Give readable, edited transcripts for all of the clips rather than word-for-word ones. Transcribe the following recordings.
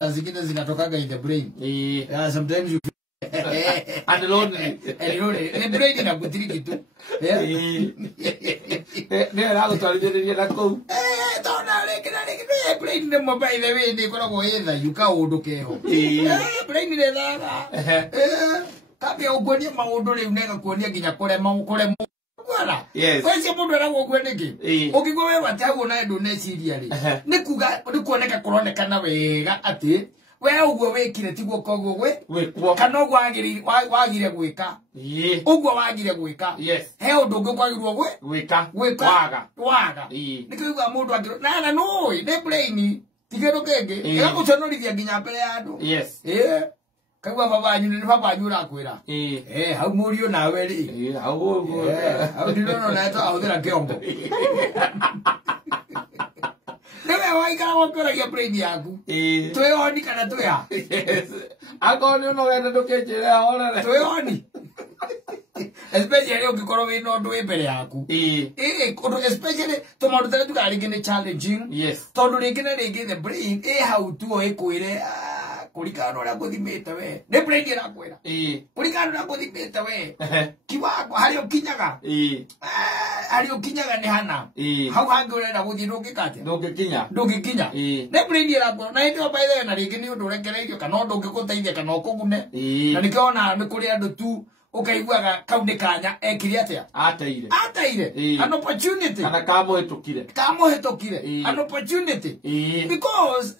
zingine zinatokaga in the brain. Yeah, sometimes you and lonely. The brain inakutiriki tu. Yeah. Ne la utalijeria na ko. Tona le brain ne mo by the way ni kono go either you ka udukeo. Brain ne daga. Kabia ugonia maundu le uneka kuonia ginya kore kore wala. Yes. Kwese mundu ara gogweneke. Ukigwa we batago na ndo ne siria ri. Ni kuga ndi kuoneka kuroneka na wega ati we ugwo wekire tiguo kogo we kana ugwo wagire gwika ugwo wagire gwika yes he undu ungi kwagirwo gwika waga nikigwa mundu angiro na no ne brain tigero kenge igaguconorithia nginya mbere ya andu yes kagwa baba nyu rakwira hau murio nawe ri hau ndirono na eto ahudira kiombo Newe waikara wakora ya brain yaku. Twe oni kana twe ya. Agone no wende ndukejere ahora. Twe oni. Especially ukikoro we no ndo imbere yaku. Kodo especially to maundu tare tukari gine challenging. Yes. Tondu ringine ringi the brain how to ekwire kurikana ora guthimite we. Ne brain irakwira. Kurikana ora guthimite we. Kiwako hari ukinyaga. Ari ukinyaga ni hana. Hau hangi urenda guthii ndungikate. Ndungikinya. Ne brain irakwira na ndio by the way na ringi ni undu urekereirio kana undu ungiguteithia kana ukugune. Na nikiona ni kuri andu tu ukaiguaga kaunde kanya ekiri atia ateire an opportunity kana kamuhitukire an opportunity because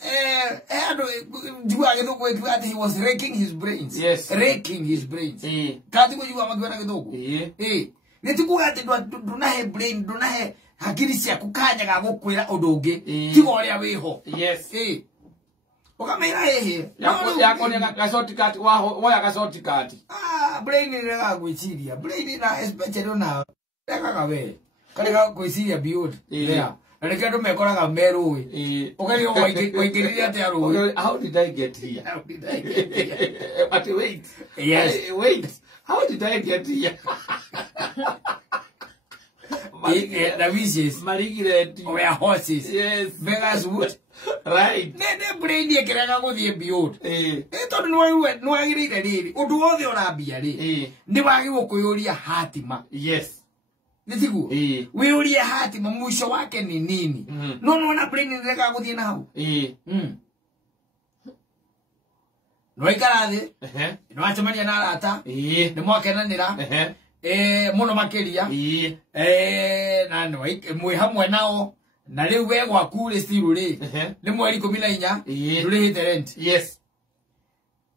jua githugu ekiwa he was raking his brains kati kujua magwera githugu nitikuga ati ndunahe brain ndunahe hakiri cia kukanya ga gukwira undu ungi tigo uria wiho yes ukamira hehe yako ni gasoti kati woya gasoti kati brain ni rega gwiciria brain na especially na rega gawe karega gwiciria build yeah rega ndo mekoraga meruwi ukario waingiriria ati aruwi how did I get here but wait yes wait how did I get here the wishes marigire we are horses yes Vegas wood right ne brain ye kirega guthie build tondu no wagirire riri undu wothe urambia ri ni wagi gukuyuria hatima yes nitigu wiyurie hatima mwisho wake ni nini no na brain ni rega guthie na hau no ikarathi no achamania na arata ni mwakenanira muno makiria na no mwe hamwe nao na riu we gwaku ri still ri ni mweri 14 ndurihite rent yes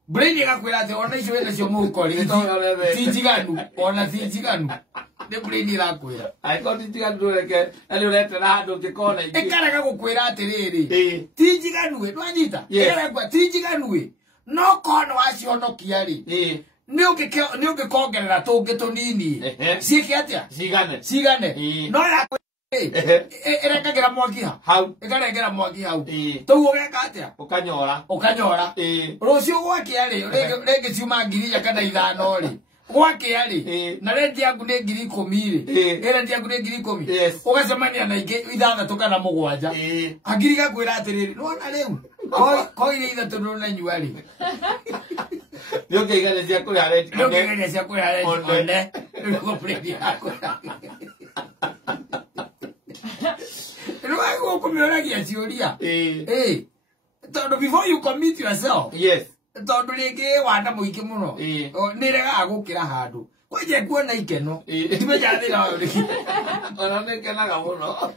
brain igakwira ati ona icio wena cio muhuko ri tinjiganu ona tinjiganu ni brain irakwira aiko tinjiganu ndureke ali urete na handu ngikona ingi ikaraga gukwira ati riri tinjiganu we nwanyita ikaraga tinjiganu no kono wacionokia ri ni ungikongerera tungi tunini ciike atia cigane no ya erengagira mwaki hau ikarengera mwaki hau tuguo geka atia ukanyora rucio gwakia ri renge ciuma 1000 kana 5 ri gwakia ri na renti yaku ni 10,000 ri renti yaku ni 10,000 ugacemania na ingi 6 kana 7 agiri gakwira atiriri nona riu koire ithatu nona nyuari Ndio kigane cia kuria renti one ndio predi yako Ruago kumioragia ciuria tondu before you commit yourself yes tondu ringi wanda muingi muno ni rega gukira handu kwaje kuona ikeno timeja thira riki ona nekenaga muno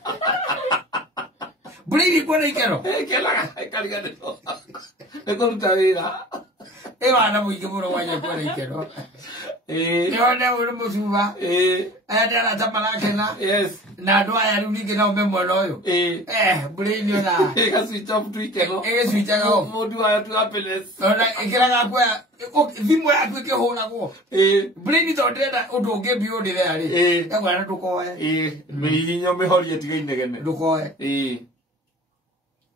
Brady kuona ikeno kenaga karigane ekuruta wira wanda muingi muno kwaje kuona ikeno yone uri mutuba ayatara tamalakena yes na andu aya riu ningi na umemwe no uyu Brady ona switch off twikeno switch off mundu wa tu happiness ona ikiraga kwa thimu yaku ikihuragwo Brady to ndenda undu ungi build there ri egwana ndukoe mihinyo mihorie tigainegene ndukoe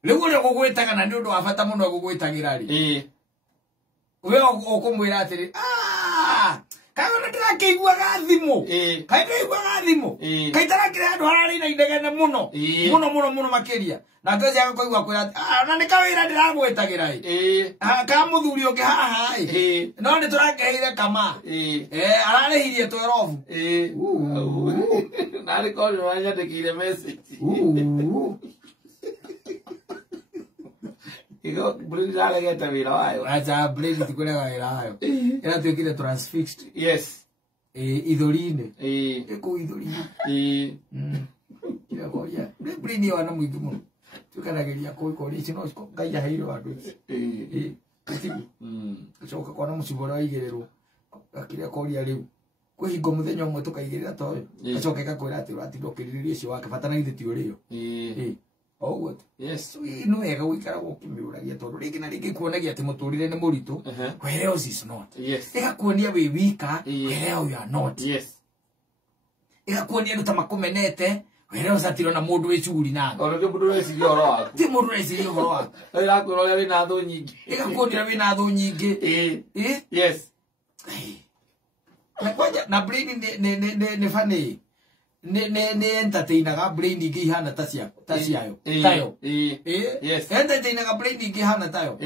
riu uri gugwitaga na ni undu wa bata muno gugwitagira ri we ukumwira atiri Kaga ndira keiguaga thimu. Kai ndiraiguaga thimu. Kai tarakire andu harari na indegene muno. Muno makiria. Na ngozi yako koigua kwira na nikawira ndiragwetagira ka muthuri ungi haha no ni turageire kama ararihirie twerovu na ri ko no anyandikire message igo Brady arageta wira wayo acha Brady tikurega wira wayo era twikire transfixed yes idhorine eko idhorine kira koria Brady wana mwingi muno tukanageria koikori cino ngai aheiro andu kitibu coka kwana mucibora waigererwo akiria koria riu kwihingo muthenya umwe tukaigirira toyo acoke gakwira ati uratindokiriria cio wake batana ithe ti urio oguo yes no wega guikara gukimiuragia tondu ringi na ringi kuonagia ati muturire ni muritu where else is not igakuonia wi wika where you are not igakuonia nduta makumenete where else atirona mundu wicuri na ono ti mundu weci goro waku ti mundu weci goro waku irakwira uria wina thu nyingi igakuonia wina thu nyingi yes na brain ne funny ne entertainaga brain ingi ihana taciayo tayo yes entertainaga brain ingi ihana tayo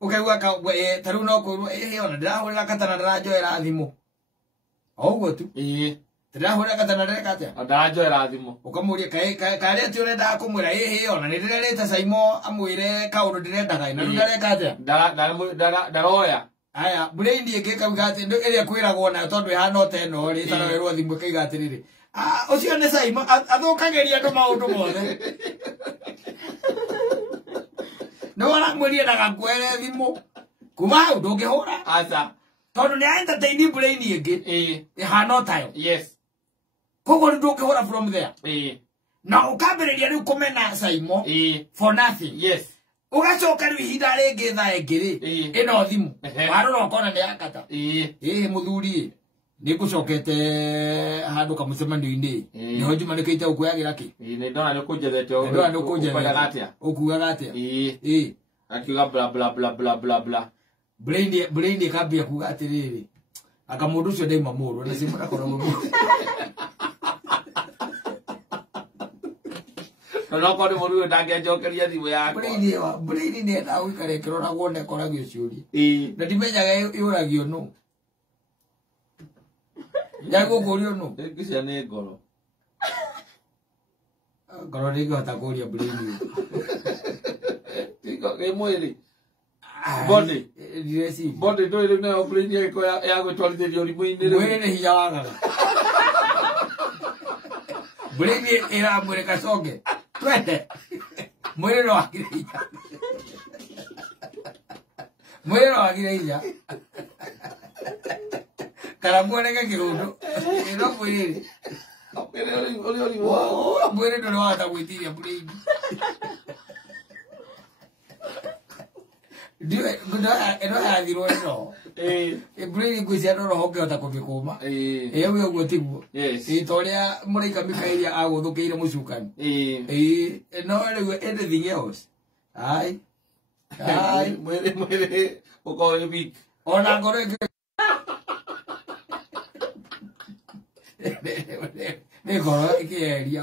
ukaigua taru no ko ona ndirahurira katana ndirajoera thimu oguo tu ndirahurira katana ndirekatia ndajoera thimu ukamuria kare ati urenda kumwira ona ndirerete Saimo amwire kaundu ndirendaga na ndirekatia ndaroya aya brain igeka bigati ndo iria kwiragwo na tondu ihana teno ri tarorerwo thimu kaiga atiriri ucio ne Saimo athukageria ndo maundu mothe no wala mweria daga kwere thimu kuma hau ndungihura acha tondu ni entertain brain ingi ihana tayo yes kogo ndungihura from there na ukambiriria riu kumena Saimo for nothing yes ugacoka riu ihinda ringi thaa ingiri ino thimu warora ukona ni yakata muthuri ni gucokete handu kamucemanio-ini niho njumanĩkĩte ũkuoyagira ki ni ndona ni kunjethete ukuaga atia akiuga bla bla bla bla bla bla brain ikambia kuga atiriri aka mundu ucio ndaima mũrũ na Saimo ndakoragwo no ko ni mũrũ ndangĩnjokeria thimũ yakwa brain ni enda guikara ikiroragwo na ikoragio ciũria na ndimenyaga yũragio nũ yagukurio nũ ngicia ni ngoro ndingĩhota kũria brain ke mwĩrĩ body ndo ile na brain yako ya gwĩtwarithirio rimu-inĩ mwĩrĩ nĩ hinya wagaga brain ĩramwĩre kacoke twende mwĩrĩ no wagire hinya mwĩrĩ no wagire hinya kana muoneke kirundu ino mwĩrĩ mwĩrĩ ndũrĩ wahota gwĩtiria brain ino yathirwo ino brain ngwĩcia no roho ũngĩhota kũmĩkũma we ũguo tiguo ta ũrĩa mũraika Mikaeli agũthũkĩire mũcukani no rĩu anything else mwĩrĩ ũkorwo wĩ weak ona ngoro nĩ ngoro ĩkĩeria